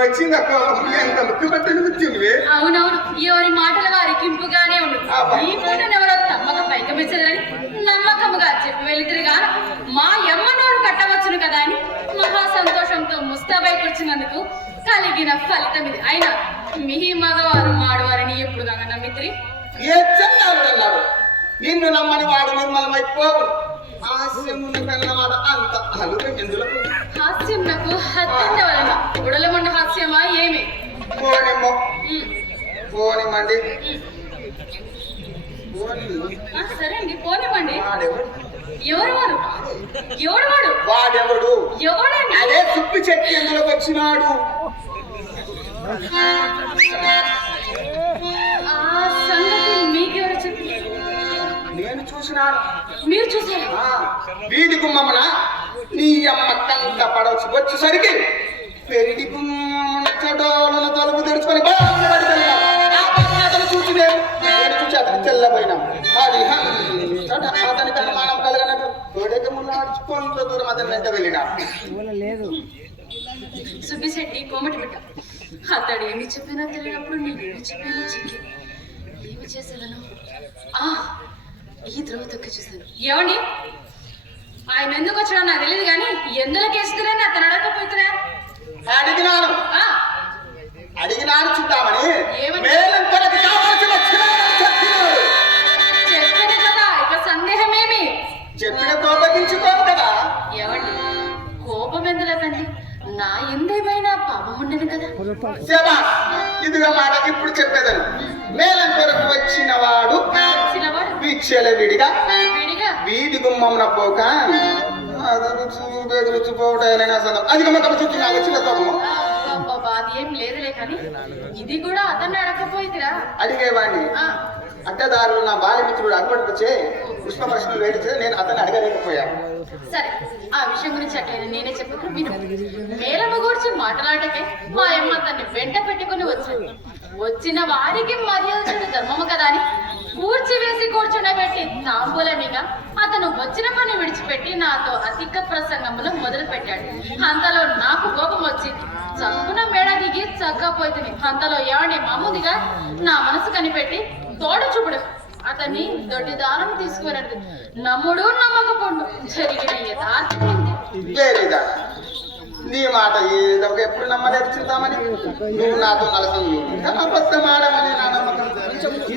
వచ్చింది ఎంత ముక్కు పట్టిన వచ్చింది. అవునవును, ఎవరి మాటల వారికి ఇంపుగానే ఉండు. ఈ పూట ఎవరో తమ్మక పైకమిచ్చదని నమ్మకముగా చెప్పి వెళితిరిగా మా ఎమ్మనోరు కట్టవచ్చును కదా అని మహా సంతోషంతో ముస్తాబై కూర్చున్నందుకు కలిగిన ఫలితం ఇది. అయినా మీ మగవారు మాడవారని ఎప్పుడు కాగా నమ్మిత్రి. అన్నాడు నిన్ను నమ్మని వాడు నిర్మలమైపోవు. హాస్యమున్న కన్నమాట అంత అలుగు ఎందులకు? హాస్యం నాకు హత్యంత వలన ఉడలమండ హాస్యమా ఏమి? పోనిమ్మో పోనిమ్మండి. సరే అండి పోనివ్వండి. ఎవరు వారు? ఎవడు వాడు? వాడెవడు? ఎవడండి? అదే తుప్పి చెట్టు ఎందులోకి వచ్చినాడు. ఆ సంగతి మీకెవరు చెప్పి? నేను చూసినాను. మీరు చూసారా? వీధి గుమ్మమ్మన నీ అమ్మ కంట పడవచ్చు వచ్చేసరికి పెరిగి గుమ్మమ్మన చెడోలను తలుపు తెరుచుకొని అతను చూసి నేను చూసి అతను తెల్లబోయినా. అది అతనికి అనుమానం కలగనట్టు తోడక మున్నాడు కొంత దూరం అతని వెంట వెళ్ళినా. సుబ్బిశెట్టి కోమటి బిడ్డ అతడు ఏమి చెప్పినా తెలియనప్పుడు నేనేమి చెప్పాను చెక్కి ఏమి చేసేదను? ఈ ద్రోవ తొక్కి చూశాను. ఏమండి ఆయన ఎందుకు వచ్చాడో నాకు తెలియదు కానీ ఎందులో కేసుకుని అతను అడగకపోతున్నా అడిగినాను చూద్దామని చెప్పాను కదా, ఇక సందేహం ఏమి? చెప్పిన కోపగించుకోవు కదా. ఏమండి కోపం ఎందుకండి? నా ఎందేమైనా పాపం ఉండదు కదా. ఇదిగా మాట ఇప్పుడు చెప్పేదని మేళం కొరకు వచ్చినవాడు విడిగా వీధి గుమ్మమున పోక బెదురుచిపోవటాలని అసలు అది గమ్మకం చుట్టూ నాకు వచ్చిన కోపము. అది ఏం లేదులే కానీ ఇది కూడా అతన్ని అడగపోయిందిరా. అడిగేవాడిని అడ్డదారులు నా బాల్యమిత్రుడు అక్కడికొచ్చే పుష్ప ప్రశ్నలు వేడితే నేను అతన్ని అడగలేకపోయాను. సరే ఆ విషయం గురించి అట్లయినా నేనే చెప్పను విను. మేళము గురించి మాట్లాడకే మా అమ్మ తన్ని వెంట పెట్టుకుని వచ్చాను. వచ్చిన వారికి మర్యాద ధర్మము కదా అని కూర్చి వేసి కూర్చుండబెట్టి తాంబూలమిగా అతను వచ్చిన పని విడిచిపెట్టి నాతో అధిక ప్రసంగములు మొదలు పెట్టాడు. అంతలో నాకు కోపం వచ్చి చక్కున మేడ దిగి చక్కపోతుంది. అంతలో ఏమండి మామూలుగా నా మనసు కనిపెట్టి తోడు చూపుడు అతన్ని దొడ్డి దానం తీసుకువరండి. నమ్ముడు నమ్మకపోండు జరిగిన యథార్థం. నీ మాట ఏదో ఎప్పుడు నమ్మలేదు చింతామని నువ్వు నాతో నలసండి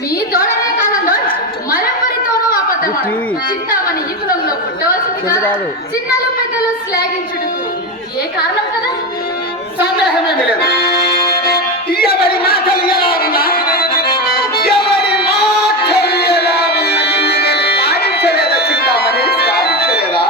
మీ తోడనే కాలంలో మరెవరితోనూ అబద్ధమాడు. చింతామణి ఈ కులంలో పుట్టవలసింది కాదు. చిన్నలు పెద్దలు శ్లాఘించుడు ఏ కారణం కదా? సందేహమేమి లేదు. ఎవరి మాటలు ఎలా ఉన్నా ఎవరి మాటలు ఎలా ఉన్నా పాటించలేదా చింతామణి? సాధించలేదా?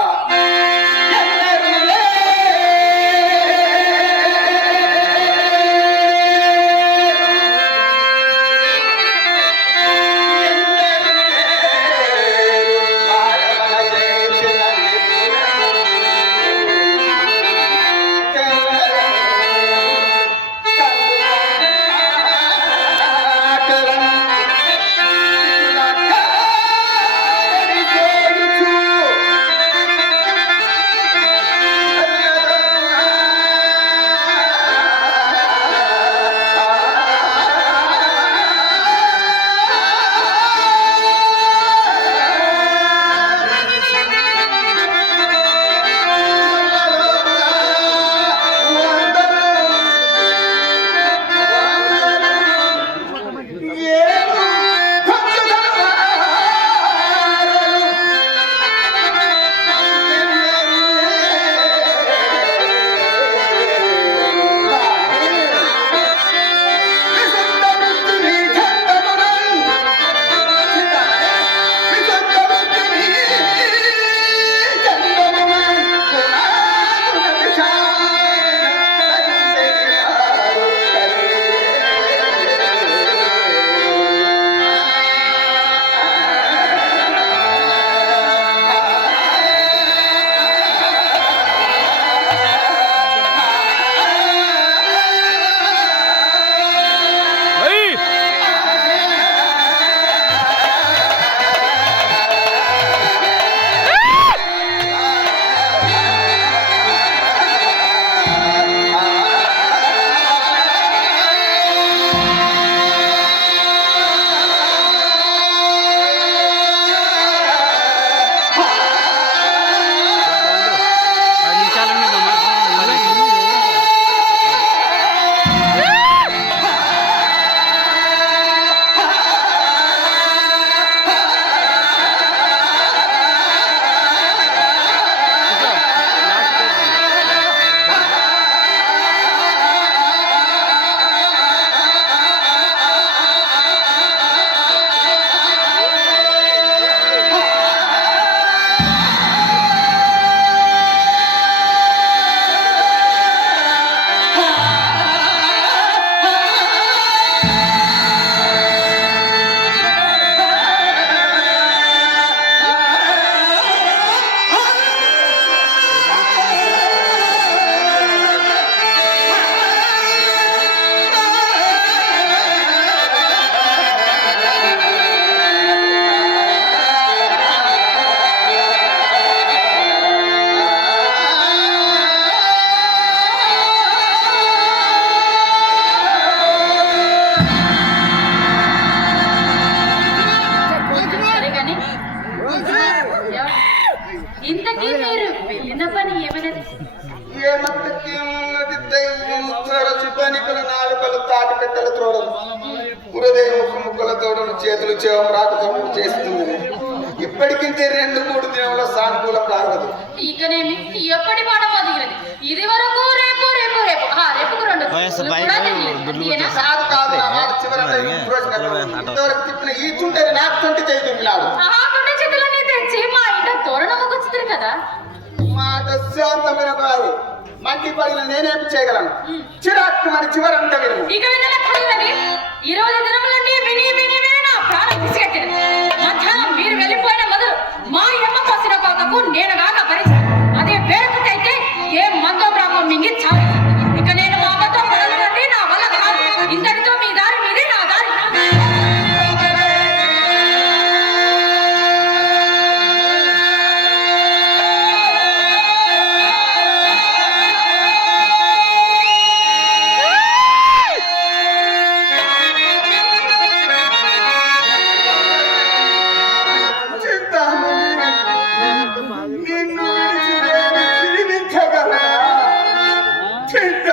సత్యమున్నది దైవం తరచు పనికుల నాలుకలు తాటి పెట్టెల తోడలు హృదయ ముక్కుల తోడలు చేతులు చేవం రాక తోడలు చేస్తుంది. ఇప్పటికింతే 2-3 దినంలో సానుకూల ప్రారంభం. ఇకనేమి ఎప్పటి పాట మొదలైనది ఇది వరకు రేపు రేపు రేపు రేపుకు 2 కాదు కాదు ఆనాడు చివరి ఇంతవరకు తిప్పిన ఈ చుంటే నాకు చుంటి చేతున్నాడు. చేతులన్నీ తెచ్చి మా ఇంట తోరణము గుచ్చుతారు కదా. మాట శాంతమైన బావి మంటి పడిన నేనేమి చేయగలను. చిరాకు మరి చివరంతా విను. ఇక వినలేదండి 20 దినముల నుండి విని విని విని నా ప్రాణం పిసికెక్కింది. మధ్యాహ్నం మీరు వెళ్ళిపోయిన మొదలు మా అమ్మ కోసిన కోతకు నేను కాక భరించాను. అదే పేరుకు అయితే ఏ మందో బ్రాహ్మణ మింగి చాలు. ఇక నేను మా అమ్మతో మొదలునండి నా వల్ల కాదు. ఇంతటితో మీ దారి మీదే నా దారి. నిన్ను విడిచి నేను జీవించగలనా? చింత